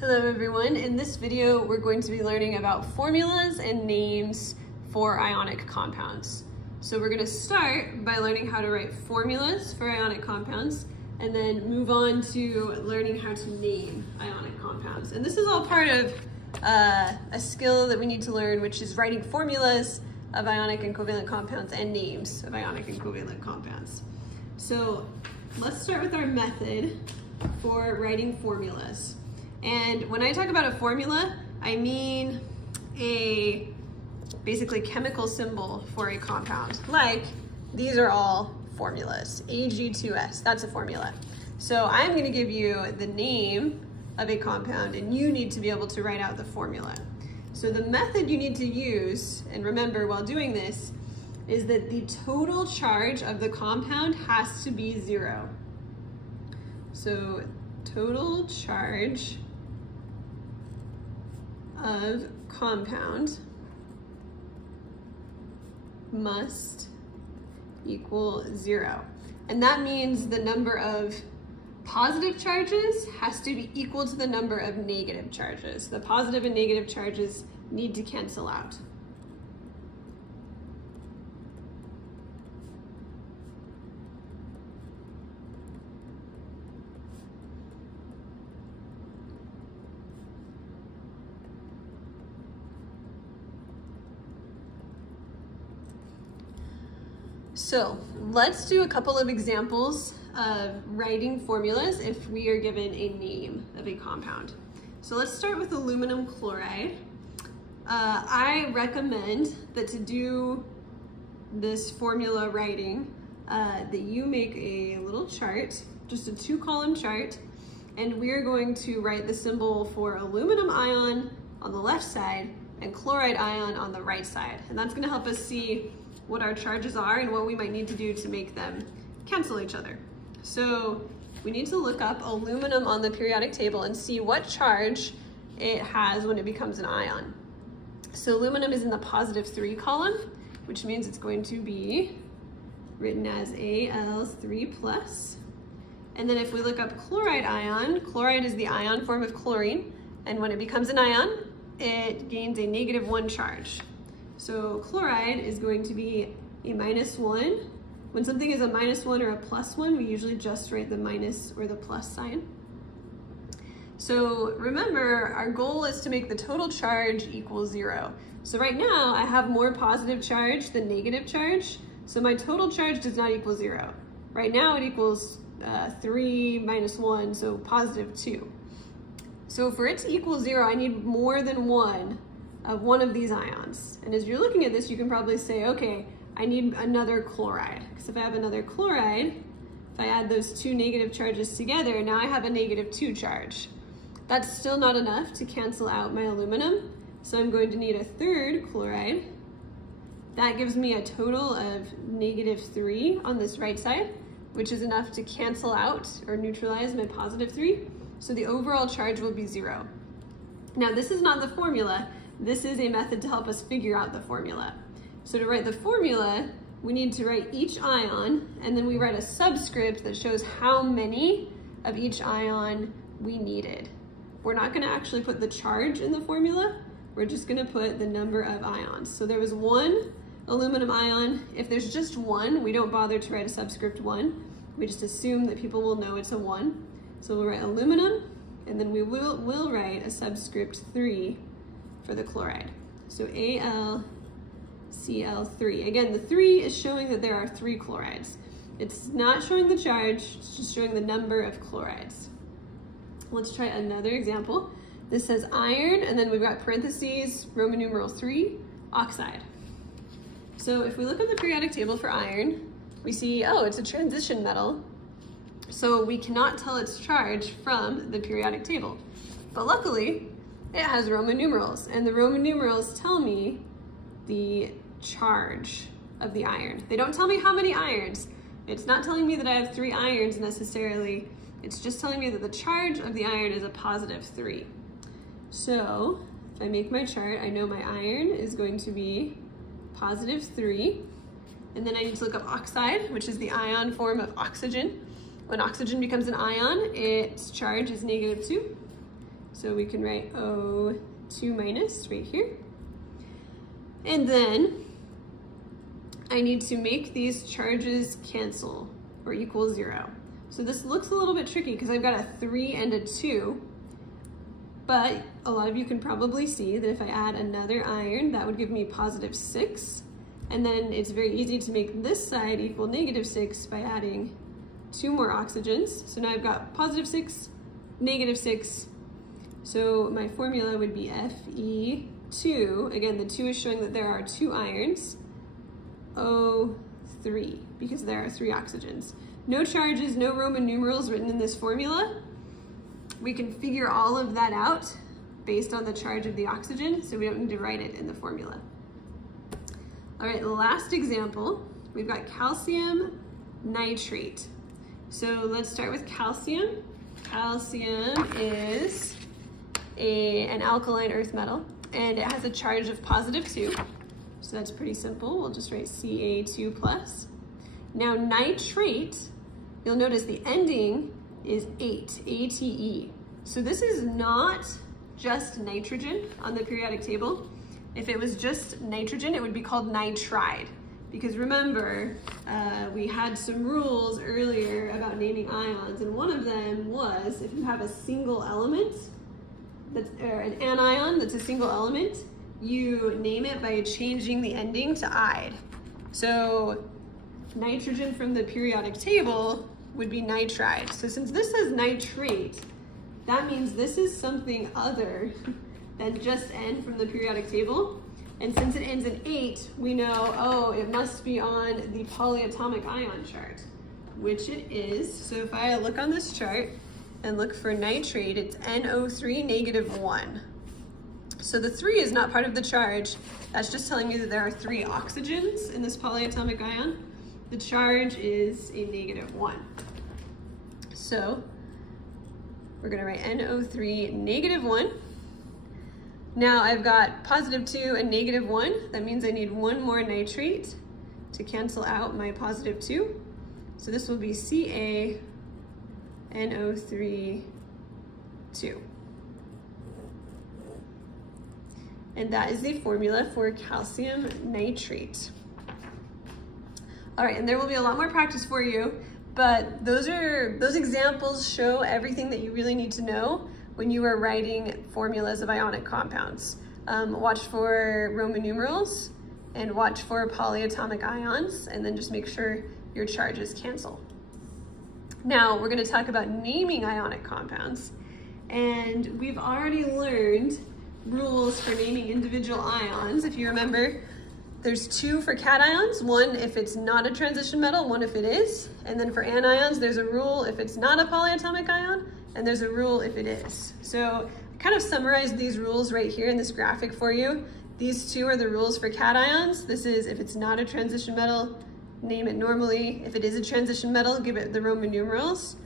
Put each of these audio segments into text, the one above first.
Hello everyone, in this video we're going to be learning about formulas and names for ionic compounds. So we're going to start by learning how to write formulas for ionic compounds and then move on to learning how to name ionic compounds. And this is all part of a skill that we need to learn, which is writing formulas of ionic and covalent compounds and names of ionic and covalent compounds. So let's start with our method for writing formulas. And when I talk about a formula, I mean a basically chemical symbol for a compound. Like these are all formulas. Ag2S, that's a formula. So I'm going to give you the name of a compound and you need to be able to write out the formula. So the method you need to use, and remember while doing this, is that the total charge of the compound has to be 0. So total charge of compound must equal 0. And that means the number of positive charges has to be equal to the number of negative charges. The positive and negative charges need to cancel out. So let's do a couple of examples of writing formulas if we are given a name of a compound. So let's start with aluminum chloride. I recommend that to do this formula writing, that you make a little chart, just a 2-column chart, and we're going to write the symbol for aluminum ion on the left side and chloride ion on the right side. And that's gonna help us see what our charges are and what we might need to do to make them cancel each other. So we need to look up aluminum on the periodic table and see what charge it has when it becomes an ion. So aluminum is in the +3 column, which means it's going to be written as Al3+. And then if we look up chloride ion, chloride is the ion form of chlorine, and when it becomes an ion, it gains a -1 charge. So chloride is going to be a -1. When something is a -1 or a +1, we usually just write the minus or the plus sign. So remember, our goal is to make the total charge equal 0. So right now, I have more positive charge than negative charge, so my total charge does not equal 0. Right now it equals 3 minus 1, so +2. So for it to equal 0, I need more than one of these ions. And as you're looking at this, you can probably say, okay, I need another chloride. Because if I have another chloride, if I add those 2 negative charges together, now I have a -2 charge. That's still not enough to cancel out my aluminum, so I'm going to need a 3rd chloride. That gives me a total of -3 on this right side, which is enough to cancel out or neutralize my +3. So the overall charge will be 0. Now this is not the formula. This is a method to help us figure out the formula. So to write the formula, we need to write each ion, and then we write a subscript that shows how many of each ion we needed. We're not gonna actually put the charge in the formula, we're just gonna put the number of ions. So there was 1 aluminum ion. If there's just 1, we don't bother to write a subscript 1. We just assume that people will know it's a 1. So we'll write aluminum, and then we will write a subscript 3 for the chloride. So AlCl3. Again, the 3 is showing that there are 3 chlorides. It's not showing the charge, it's just showing the number of chlorides. Let's try another example. This says iron, and then we've got parentheses, Roman numeral 3, oxide. So if we look at the periodic table for iron, we see, oh, it's a transition metal. So we cannot tell its charge from the periodic table. But luckily, it has Roman numerals, and the Roman numerals tell me the charge of the iron. They don't tell me how many irons. It's not telling me that I have 3 irons necessarily. It's just telling me that the charge of the iron is a +3. So if I make my chart, I know my iron is going to be +3. And then I need to look up oxide, which is the ion form of oxygen. When oxygen becomes an ion, its charge is -2. So we can write O2 minus right here. And then I need to make these charges cancel or equal 0. So this looks a little bit tricky because I've got a 3 and a 2, but a lot of you can probably see that if I add another iron, that would give me positive 6. And then it's very easy to make this side equal negative 6 by adding 2 more oxygens. So now I've got positive 6, negative 6. So my formula would be Fe2. Again, the 2 is showing that there are 2 irons. O3, because there are 3 oxygens. No charges, no Roman numerals written in this formula. We can figure all of that out based on the charge of the oxygen, so we don't need to write it in the formula. All right, last example, we've got calcium nitrate. So let's start with calcium. Calcium is an alkaline earth metal, and it has a charge of positive 2. So that's pretty simple. We'll just write Ca2+. Now nitrate, you'll notice the ending is 8, ATE. So this is not just nitrogen on the periodic table. If it was just nitrogen, it would be called nitride. Because remember, we had some rules earlier about naming ions, and one of them was if you have a single element, or an anion that's a single element, you name it by changing the ending to "ide." So nitrogen from the periodic table would be nitride. So since this says nitrate, that means this is something other than just N from the periodic table. And since it ends in 8, we know, oh, it must be on the polyatomic ion chart, which it is. So if I look on this chart and look for nitrate, it's NO3 -1. So the 3 is not part of the charge. That's just telling me that there are 3 oxygens in this polyatomic ion. The charge is a -1. So we're gonna write NO3 -1. Now I've got positive 2 and -1. That means I need 1 more nitrate to cancel out my positive 2. So this will be CaNO3 2. And that is the formula for calcium nitrate. All right, and there will be a lot more practice for you, but those examples show everything that you really need to know when you are writing formulas of ionic compounds. Watch for Roman numerals and watch for polyatomic ions, and then just make sure your charges cancel. Now we're going to talk about naming ionic compounds, and we've already learned rules for naming individual ions. If you remember, there's 2 for cations, 1 if it's not a transition metal, 1 if it is. And then for anions, there's a rule if it's not a polyatomic ion, and there's a rule if it is. So I kind of summarized these rules right here in this graphic for you. These 2 are the rules for cations. This is if it's not a transition metal, name it normally. If it is a transition metal, give it the Roman numerals.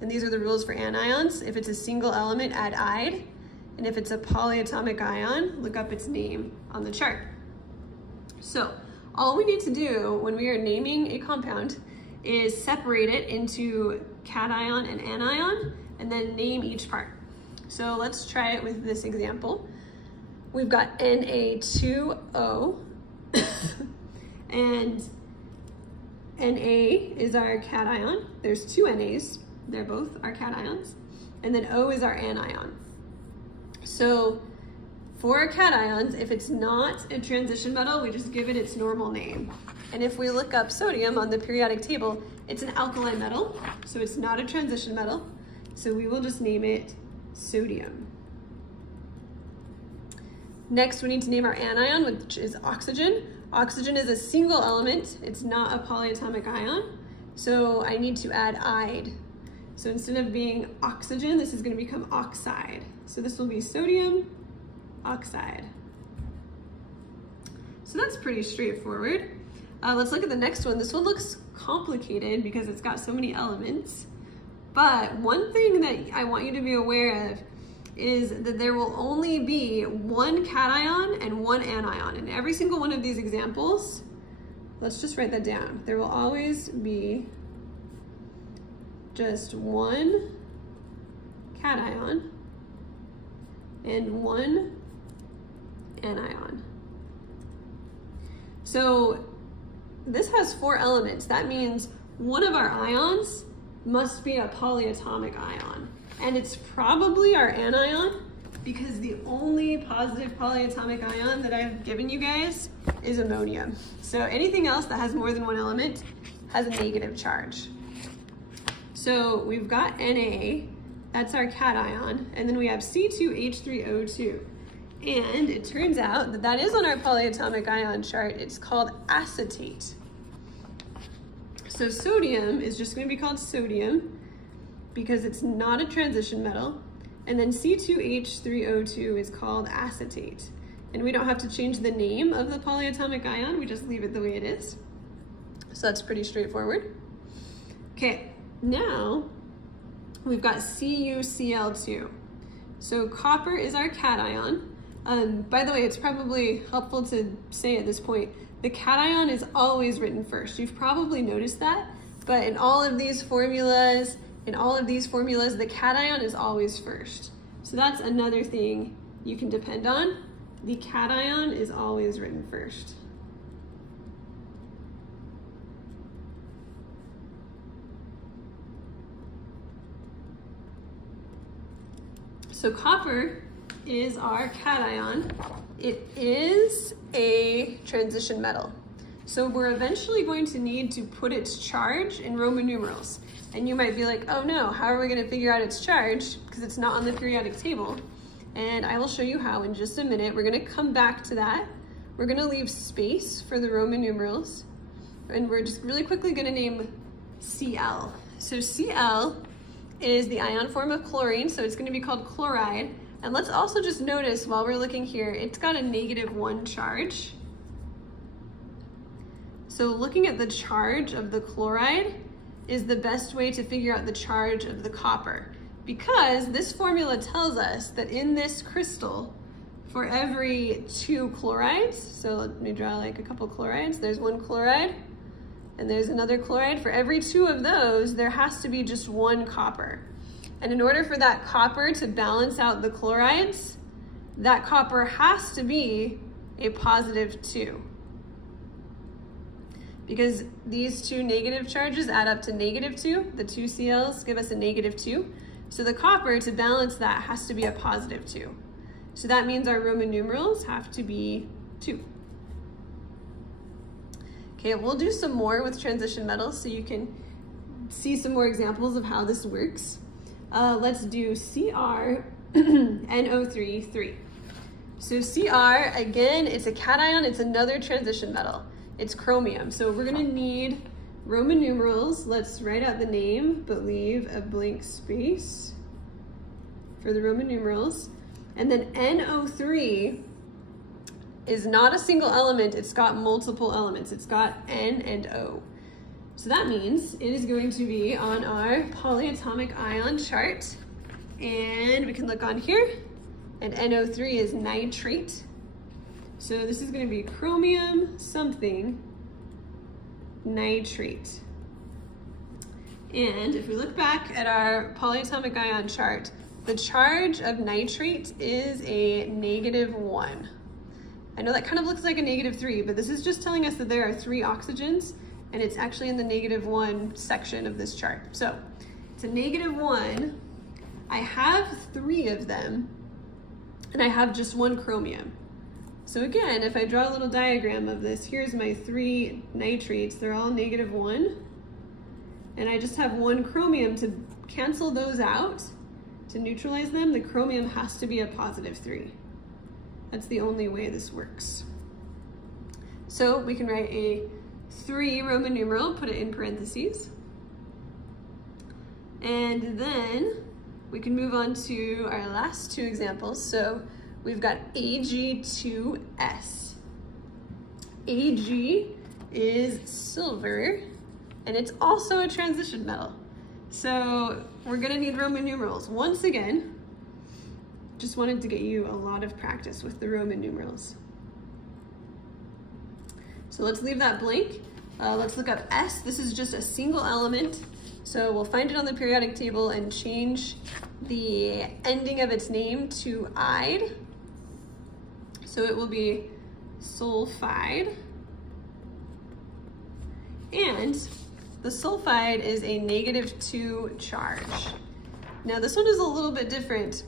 And these are the rules for anions. If it's a single element, add "ide." And if it's a polyatomic ion, look up its name on the chart. So all we need to do when we are naming a compound is separate it into cation and anion, and then name each part. So let's try it with this example. We've got Na2O, and Na is our cation. There's 2 Nas, they're both our cations, and then O is our anion. So for our cations, if it's not a transition metal, we just give it its normal name. And if we look up sodium on the periodic table, it's an alkaline metal, so it's not a transition metal. So we will just name it sodium. Next, we need to name our anion, which is oxygen. Oxygen is a single element. It's not a polyatomic ion. So I need to add "ide." So instead of being oxygen, this is going to become oxide. So this will be sodium oxide. So that's pretty straightforward. Let's look at the next one. This one looks complicated because it's got so many elements. But one thing that I want you to be aware of is that there will only be 1 cation and 1 anion. In every single one of these examples, let's just write that down. There will always be just 1 cation and 1 anion. So this has 4 elements. That means one of our ions must be a polyatomic ion. And it's probably our anion, because the only positive polyatomic ion that I've given you guys is ammonium. So anything else that has more than 1 element has a negative charge. So we've got Na, that's our cation, and then we have C2H3O2. And it turns out that that is on our polyatomic ion chart. It's called acetate. So sodium is just going to be called sodium because it's not a transition metal. And then C2H3O2 is called acetate. And we don't have to change the name of the polyatomic ion, we just leave it the way it is. So that's pretty straightforward. Okay, now we've got CuCl2. So copper is our cation. By the way, it's probably helpful to say at this point, the cation is always written first. You've probably noticed that, but in all of these formulas, the cation is always first. So that's another thing you can depend on. The cation is always written first. So copper is our cation. It is a transition metal. So we're eventually going to need to put its charge in Roman numerals. And you might be like, oh no, how are we going to figure out its charge? Because it's not on the periodic table. And I will show you how in just a minute. We're going to come back to that. We're going to leave space for the Roman numerals. And we're just really quickly going to name Cl. So Cl is the ion form of chlorine, so it's going to be called chloride. And let's also just notice while we're looking here, it's got a -1 charge. So looking at the charge of the chloride is the best way to figure out the charge of the copper, because this formula tells us that in this crystal, for every 2 chlorides, so let me draw like a couple chlorides, there's 1 chloride, and there's another chloride. For every 2 of those, there has to be just 1 copper. And in order for that copper to balance out the chlorides, that copper has to be a +2. Because these 2 negative charges add up to -2, the 2 Cl's give us a -2. So the copper, to balance that, has to be a +2. So that means our Roman numerals have to be 2. Okay, we'll do some more with transition metals so you can see some more examples of how this works. Let's do CrNO3. So Cr, again, it's a cation, it's another transition metal. It's chromium. So we're gonna need Roman numerals. Let's write out the name, but leave a blank space for the Roman numerals. And then NO3 is not a single element, it's got multiple elements. It's got N and O. So that means it is going to be on our polyatomic ion chart. And we can look on here, and NO3 is nitrate. So this is going to be chromium something nitrate. And if we look back at our polyatomic ion chart, the charge of nitrate is a -1. I know that kind of looks like a -3, but this is just telling us that there are 3 oxygens, and it's actually in the -1 section of this chart. So it's a -1. I have 3 of them, and I have just 1 chromium. So again, if I draw a little diagram of this, here's my 3 nitrates. They're all -1. And I just have 1 chromium. To cancel those out, to neutralize them, the chromium has to be a +3. That's the only way this works. So we can write a 3 Roman numeral, put it in parentheses. And then we can move on to our last 2 examples. So we've got Ag2S. Ag is silver, and it's also a transition metal. So we're gonna need Roman numerals. Once again, just wanted to get you a lot of practice with the Roman numerals. So let's leave that blank. Let's look up S. This is just a single element. So we'll find it on the periodic table and change the ending of its name to "ide." So it will be sulfide. And the sulfide is a -2 charge. Now this one is a little bit different.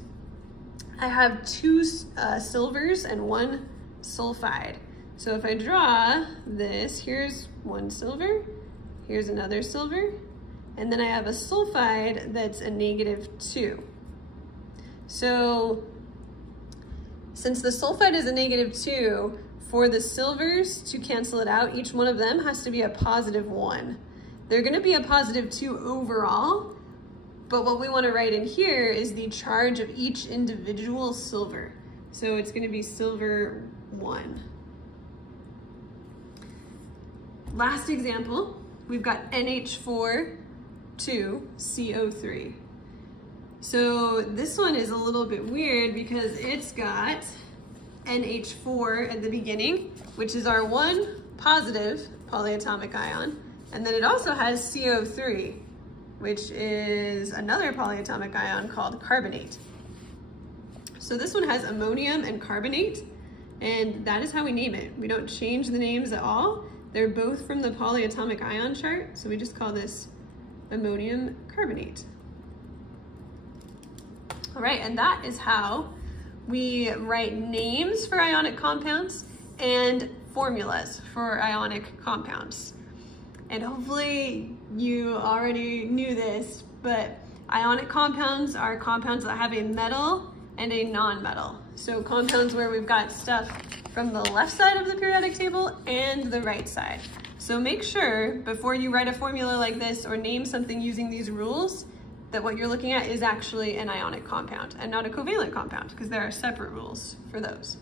I have 2 silvers and 1 sulfide. So if I draw this, here's 1 silver, here's another silver, and then I have a sulfide that's a -2. So since the sulfide is a -2, for the silvers to cancel it out, each one of them has to be a +1. They're gonna be a +2 overall, but what we wanna write in here is the charge of each individual silver. So it's gonna be silver 1. Last example, we've got NH4 2 CO3. So this one is a little bit weird because it's got NH4 at the beginning, which is our 1 positive polyatomic ion. And then it also has CO3, which is another polyatomic ion called carbonate. So this one has ammonium and carbonate, and that is how we name it. We don't change the names at all. They're both from the polyatomic ion chart, so we just call this ammonium carbonate. All right, and that is how we write names for ionic compounds and formulas for ionic compounds. And hopefully you already knew this, but ionic compounds are compounds that have a metal and a non-metal. So compounds where we've got stuff from the left side of the periodic table and the right side. So make sure before you write a formula like this or name something using these rules that what you're looking at is actually an ionic compound and not a covalent compound, because there are separate rules for those.